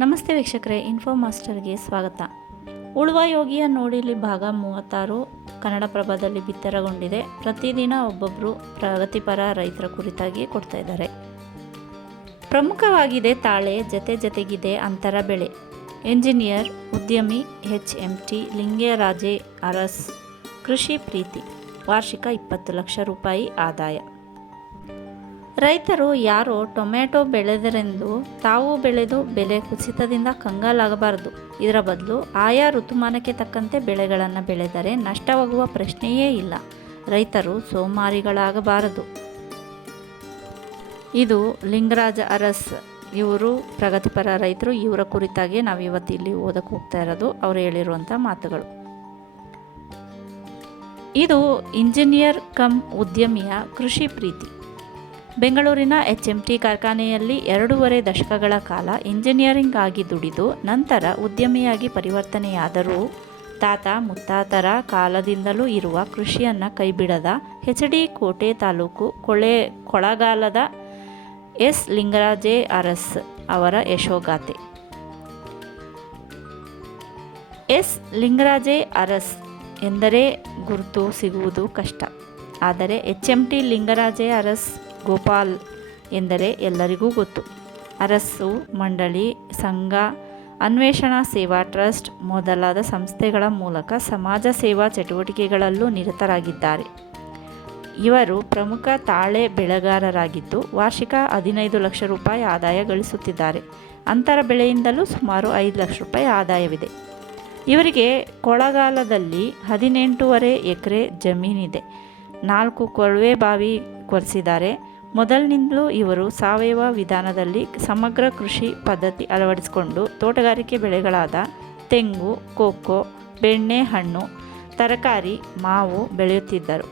ನಮಸ್ತೆ ವೀಕ್ಷಕರೇ, ಇನ್ಫೋ ಮಾಸ್ಟರ್ಗೆ ಸ್ವಾಗತ. ಉಳುವ ಯೋಗಿಯ ನೋಡಿಲಿ ಭಾಗ 36 ಕನ್ನಡಪ್ರಭದಲ್ಲಿ ಬಿತ್ತರಗೊಂಡಿದೆ. ಪ್ರತಿದಿನ ಒಬ್ಬೊಬ್ಬರು ಪ್ರಗತಿಪರ ರೈತರ ಕುರಿತಾಗಿ ಕೊಡ್ತಾ ಇದ್ದಾರೆ. ಪ್ರಮುಖವಾಗಿದೆ ತಾಳೆ, ಜತೆಗಿದೆ ಅಂತರ ಬೆಳೆ. ಎಂಜಿನಿಯರ್, ಉದ್ಯಮಿ HMT ಲಿಂಗರಾಜೆ ಅರಸ್. ಕೃಷಿ ಪ್ರೀತಿ, ವಾರ್ಷಿಕ 20 ಲಕ್ಷ ರೂಪಾಯಿ ಆದಾಯ. ರೈತರು ಯಾರೋ ಟೊಮೆಟೊ ಬೆಳೆದರೆಂದು ತಾವು ಬೆಳೆದು ಬೆಲೆ ಕುಸಿತದಿಂದ ಕಂಗಾಲಾಗಬಾರದು. ಇದರ ಬದಲು ಆಯಾ ಋತುಮಾನಕ್ಕೆ ತಕ್ಕಂತೆ ಬೆಳೆಗಳನ್ನು ಬೆಳೆದರೆ ನಷ್ಟವಾಗುವ ಪ್ರಶ್ನೆಯೇ ಇಲ್ಲ. ರೈತರು ಸೋಮಾರಿಗಳಾಗಬಾರದು. ಇದು ಲಿಂಗರಾಜ ಅರಸ್, ಇವರು ಪ್ರಗತಿಪರ ರೈತರು. ಇವರ ಕುರಿತಾಗಿ ನಾವು ಇವತ್ತು ಇಲ್ಲಿ ಓದಕ್ಕೆ ಹೋಗ್ತಾ ಇರೋದು ಅವರು ಹೇಳಿರುವಂಥ ಮಾತುಗಳು. ಇದು ಇಂಜಿನಿಯರ್ ಕಮ್ ಉದ್ಯಮಿಯ ಕೃಷಿ ಪ್ರೀತಿ. ಬೆಂಗಳೂರಿನ HMT ಕಾರ್ಖಾನೆಯಲ್ಲಿ 2.5 ದಶಕಗಳ ಕಾಲ ಇಂಜಿನಿಯರಿಂಗ್ ಆಗಿ ದುಡಿದು ನಂತರ ಉದ್ಯಮಿಯಾಗಿ ಪರಿವರ್ತನೆಯಾದರೂ ತಾತ ಮುತ್ತಾತರ ಕಾಲದಿಂದಲೂ ಇರುವ ಕೃಷಿಯನ್ನು ಕೈಬಿಡದ HD ಕೋಟೆ ತಾಲೂಕು ಕೊಳಗಾಲದ S ಲಿಂಗರಾಜೆ ಅರಸ್ ಅವರ ಯಶೋಗಾಥೆ. S ಲಿಂಗರಾಜೆ ಅರಸ್ ಎಂದರೆ ಗುರುತು ಸಿಗುವುದು ಕಷ್ಟ. ಆದರೆ HMT ಲಿಂಗರಾಜೆ ಅರಸ್ ಗೋಪಾಲ್ ಎಂದರೆ ಎಲ್ಲರಿಗೂ ಗೊತ್ತು. ಅರಸು ಮಂಡಳಿ, ಸಂಘ, ಅನ್ವೇಷಣಾ ಸೇವಾ ಟ್ರಸ್ಟ್ ಮೊದಲಾದ ಸಂಸ್ಥೆಗಳ ಮೂಲಕ ಸಮಾಜ ಸೇವಾ ಚಟುವಟಿಕೆಗಳಲ್ಲೂ ನಿರತರಾಗಿದ್ದಾರೆ. ಇವರು ಪ್ರಮುಖ ತಾಳೆ ಬೆಳೆಗಾರರಾಗಿದ್ದು ವಾರ್ಷಿಕ 15 ಲಕ್ಷ ರೂಪಾಯಿ ಆದಾಯ ಗಳಿಸುತ್ತಿದ್ದಾರೆ. ಅಂತರ ಬೆಳೆಯಿಂದಲೂ ಸುಮಾರು 5 ಲಕ್ಷ ರೂಪಾಯಿ ಆದಾಯವಿದೆ. ಇವರಿಗೆ ಕೊಳ್ಳಗಾಲದಲ್ಲಿ 18.5 ಎಕರೆ ಜಮೀನಿದೆ. 4 ಕೊಳವೆ ಬಾವಿ ಕೊರೆಸಿದ್ದಾರೆ. ಮೊದಲಿನಿಂದಲೂ ಇವರು ಸಾವಯವ ವಿಧಾನದಲ್ಲಿ ಸಮಗ್ರ ಕೃಷಿ ಪದ್ಧತಿ ಅಳವಡಿಸಿಕೊಂಡು ತೋಟಗಾರಿಕೆ ಬೆಳೆಗಳಾದ ತೆಂಗು, ಕೋಕೋ, ಬೆಣ್ಣೆಹಣ್ಣು, ತರಕಾರಿ, ಮಾವು ಬೆಳೆಯುತ್ತಿದ್ದರು.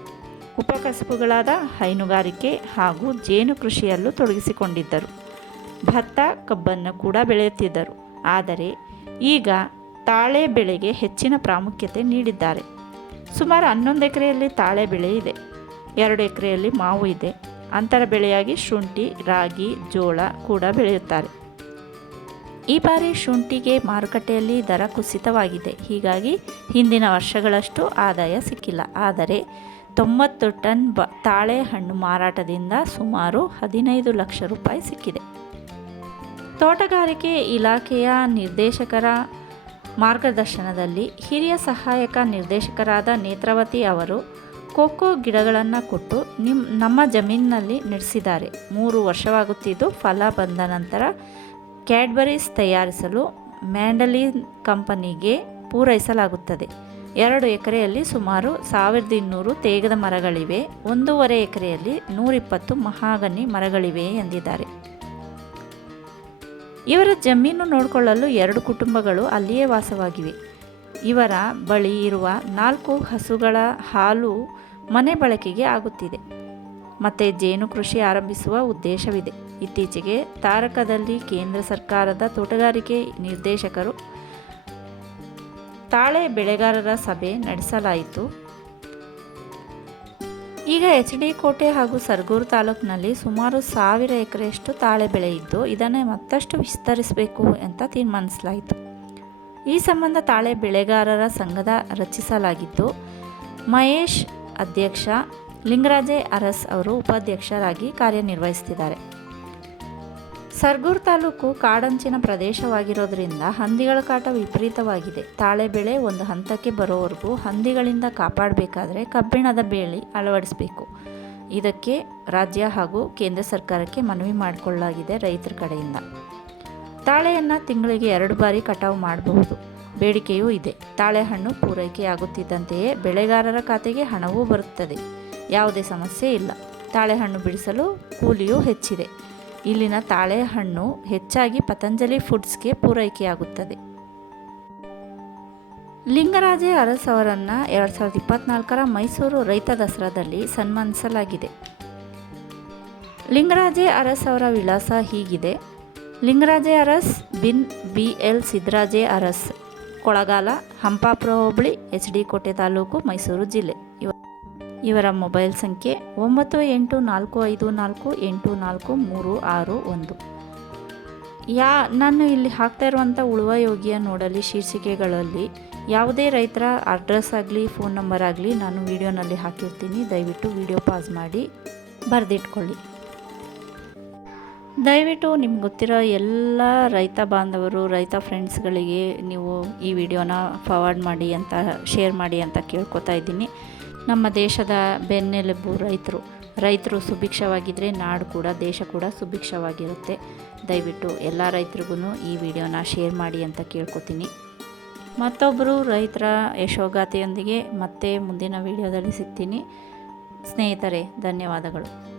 ಉಪಕಸಬುಗಳಾದ ಹೈನುಗಾರಿಕೆ ಹಾಗೂ ಜೇನು ಕೃಷಿಯಲ್ಲೂ ತೊಡಗಿಸಿಕೊಂಡಿದ್ದರು. ಭತ್ತ, ಕಬ್ಬನ್ನು ಕೂಡ ಬೆಳೆಯುತ್ತಿದ್ದರು. ಆದರೆ ಈಗ ತಾಳೆ ಬೆಳೆಗೆ ಹೆಚ್ಚಿನ ಪ್ರಾಮುಖ್ಯತೆ ನೀಡಿದ್ದಾರೆ. ಸುಮಾರು 11 ಎಕರೆಯಲ್ಲಿ ತಾಳೆ ಬೆಳೆ ಇದೆ. 2 ಎಕರೆಯಲ್ಲಿ ಮಾವು ಇದೆ. ಅಂತರ ಬೆಳೆಯಾಗಿ ಶುಂಠಿ, ರಾಗಿ, ಜೋಳ ಕೂಡ ಬೆಳೆಯುತ್ತಾರೆ. ಈ ಬಾರಿ ಶುಂಠಿಗೆ ಮಾರುಕಟ್ಟೆಯಲ್ಲಿ ದರ ಕುಸಿತವಾಗಿದೆ. ಹೀಗಾಗಿ ಹಿಂದಿನ ವರ್ಷಗಳಷ್ಟು ಆದಾಯ ಸಿಕ್ಕಿಲ್ಲ. ಆದರೆ 90 ಟನ್ ತಾಳೆ ಹಣ್ಣು ಮಾರಾಟದಿಂದ ಸುಮಾರು 15 ಲಕ್ಷ ರೂಪಾಯಿ ಸಿಕ್ಕಿದೆ. ತೋಟಗಾರಿಕೆ ಇಲಾಖೆಯ ನಿರ್ದೇಶಕರ ಮಾರ್ಗದರ್ಶನದಲ್ಲಿ ಹಿರಿಯ ಸಹಾಯಕ ನಿರ್ದೇಶಕರಾದ ನೇತ್ರಾವತಿ ಅವರು ಕೋಕೋ ಗಿಡಗಳನ್ನು ಕೊಟ್ಟು ನಮ್ಮ ಜಮೀನಿನಲ್ಲಿ ನಡೆಸಿದ್ದಾರೆ. 3 ವರ್ಷವಾಗುತ್ತಿದ್ದು ಫಲ ಬಂದ ನಂತರ ಕ್ಯಾಡ್ಬರೀಸ್ ತಯಾರಿಸಲು ಮ್ಯಾಂಡಲಿನ್ ಕಂಪನಿಗೆ ಪೂರೈಸಲಾಗುತ್ತದೆ. 2 ಎಕರೆಯಲ್ಲಿ ಸುಮಾರು 1200 ತೇಗದ ಮರಗಳಿವೆ. 1.5 ಎಕರೆಯಲ್ಲಿ 120 ಮಹಾಗನಿ ಮರಗಳಿವೆ ಎಂದಿದ್ದಾರೆ. ಇವರ ಜಮೀನು ನೋಡಿಕೊಳ್ಳಲು 2 ಕುಟುಂಬಗಳು ಅಲ್ಲಿಯೇ ವಾಸವಾಗಿವೆ. ಇವರ ಬಳಿ ಇರುವ 4 ಹಸುಗಳ ಹಾಲು ಮನೆ ಬಳಕೆಗೆ ಆಗುತ್ತಿದೆ. ಮತ್ತು ಜೇನು ಕೃಷಿ ಆರಂಭಿಸುವ ಉದ್ದೇಶವಿದೆ. ಇತ್ತೀಚೆಗೆ ತಾರಕದಲ್ಲಿ ಕೇಂದ್ರ ಸರ್ಕಾರದ ತೋಟಗಾರಿಕೆ ನಿರ್ದೇಶಕರು ತಾಳೆ ಬೆಳೆಗಾರರ ಸಭೆ ನಡೆಸಲಾಯಿತು. ಈಗ HD ಕೋಟೆ ಹಾಗೂ ಸರಗೂರು ತಾಲೂಕಿನಲ್ಲಿ ಸುಮಾರು 1000 ಎಕರೆಯಷ್ಟು ತಾಳೆ ಬೆಳೆ ಇದ್ದು ಇದನ್ನು ಮತ್ತಷ್ಟು ವಿಸ್ತರಿಸಬೇಕು ಅಂತ ತೀರ್ಮಾನಿಸಲಾಯಿತು. ಈ ಸಂಬಂಧ ತಾಳೆ ಬೆಳೆಗಾರರ ಸಂಘದ ರಚಿಸಲಾಗಿದ್ದು ಮಹೇಶ್ ಅಧ್ಯಕ್ಷ, ಲಿಂಗರಾಜೆ ಅರಸ್ ಅವರು ಉಪಾಧ್ಯಕ್ಷರಾಗಿ ಕಾರ್ಯನಿರ್ವಹಿಸುತ್ತಿದ್ದಾರೆ. ಸರಗೂರು ತಾಲೂಕು ಕಾಡಂಚಿನ ಪ್ರದೇಶವಾಗಿರೋದ್ರಿಂದ ಹಂದಿಗಳ ಕಾಟ ವಿಪರೀತವಾಗಿದೆ. ತಾಳೆ ಬೆಳೆ ಒಂದು ಹಂತಕ್ಕೆ ಬರೋವರೆಗೂ ಹಂದಿಗಳಿಂದ ಕಾಪಾಡಬೇಕಾದ್ರೆ ಕಬ್ಬಿಣದ ಬೇಲಿ ಅಳವಡಿಸಬೇಕು. ಇದಕ್ಕೆ ರಾಜ್ಯ ಹಾಗೂ ಕೇಂದ್ರ ಸರ್ಕಾರಕ್ಕೆ ಮನವಿ ಮಾಡಿಕೊಳ್ಳಲಾಗಿದೆ ರೈತರ ಕಡೆಯಿಂದ. ತಾಳೆಯನ್ನು ತಿಂಗಳಿಗೆ 2 ಬಾರಿ ಕಟಾವು ಮಾಡಬಹುದು. ಬೇಡಿಕೆಯೂ ಇದೆ. ತಾಳೆಹಣ್ಣು ಪೂರೈಕೆಯಾಗುತ್ತಿದ್ದಂತೆಯೇ ಬೆಳೆಗಾರರ ಖಾತೆಗೆ ಹಣವೂ ಬರುತ್ತದೆ. ಯಾವುದೇ ಸಮಸ್ಯೆ ಇಲ್ಲ. ತಾಳೆಹಣ್ಣು ಬಿಡಿಸಲು ಕೂಲಿಯೂ ಹೆಚ್ಚಿದೆ. ಇಲ್ಲಿನ ತಾಳೆಹಣ್ಣು ಹೆಚ್ಚಾಗಿ ಪತಂಜಲಿ ಫುಡ್ಸ್ಗೆ ಪೂರೈಕೆಯಾಗುತ್ತದೆ. ಲಿಂಗರಾಜೆ ಅರಸ್ ಅವರನ್ನು 2024ರ ಮೈಸೂರು ರೈತ ದಸರಾದಲ್ಲಿ ಸನ್ಮಾನಿಸಲಾಗಿದೆ. ಲಿಂಗರಾಜೆ ಅರಸ್ ಅವರ ವಿಳಾಸ ಹೀಗಿದೆ: ಲಿಂಗರಾಜೆ ಅರಸ್ ಬಿನ್ BL ಸಿದ್ದರಾಜೆ ಅರಸ್, ಕೊಳಗಾಲ, ಹಂಪಾಪುರ ಹೋಬಳಿ, HD ಕೋಟೆ ತಾಲೂಕು, ಮೈಸೂರು ಜಿಲ್ಲೆ. ಇವರ ಮೊಬೈಲ್ ಸಂಖ್ಯೆ 9845484361. ನಾನು ಇಲ್ಲಿ ಹಾಕ್ತಾ ಇರುವಂಥ ಉಳುವ ಯೋಗಿಯ ನೋಡಲಿ ಶೀರ್ಷಿಕೆಗಳಲ್ಲಿ ಯಾವುದೇ ರೈತರ ಅಡ್ರೆಸ್ ಆಗಲಿ ಫೋನ್ ನಂಬರ್ ಆಗಲಿ ನಾನು ವಿಡಿಯೋನಲ್ಲಿ ಹಾಕಿರ್ತೀನಿ. ದಯವಿಟ್ಟು ವಿಡಿಯೋ ಪಾಸ್ ಮಾಡಿ ಬರೆದಿಟ್ಕೊಳ್ಳಿ. ದಯವಿಟ್ಟು ನಿಮ್ಗೆ ಗೊತ್ತಿರೋ ಎಲ್ಲ ರೈತ ಬಾಂಧವರು, ರೈತ ಫ್ರೆಂಡ್ಸ್ಗಳಿಗೆ ನೀವು ಈ ವಿಡಿಯೋನ ಫಾರ್ವರ್ಡ್ ಮಾಡಿ ಅಂತ, ಶೇರ್ ಮಾಡಿ ಅಂತ ಕೇಳ್ಕೊತಾ ಇದ್ದೀನಿ. ನಮ್ಮ ದೇಶದ ಬೆನ್ನೆಲುಬು ರೈತರು ಸುಭಿಕ್ಷವಾಗಿದ್ದರೆ ನಾಡು ಕೂಡ, ದೇಶ ಕೂಡ ಸುಭಿಕ್ಷವಾಗಿರುತ್ತೆ. ದಯವಿಟ್ಟು ಎಲ್ಲ ರೈತರಿಗೂ ಈ ವಿಡಿಯೋನ ಶೇರ್ ಮಾಡಿ ಅಂತ ಕೇಳ್ಕೊತೀನಿ. ಮತ್ತೊಬ್ಬರು ರೈತರ ಯಶೋಗಾಥೆಯೊಂದಿಗೆ ಮತ್ತೆ ಮುಂದಿನ ವಿಡಿಯೋದಲ್ಲಿ ಸಿಗ್ತೀನಿ. ಸ್ನೇಹಿತರೆ, ಧನ್ಯವಾದಗಳು.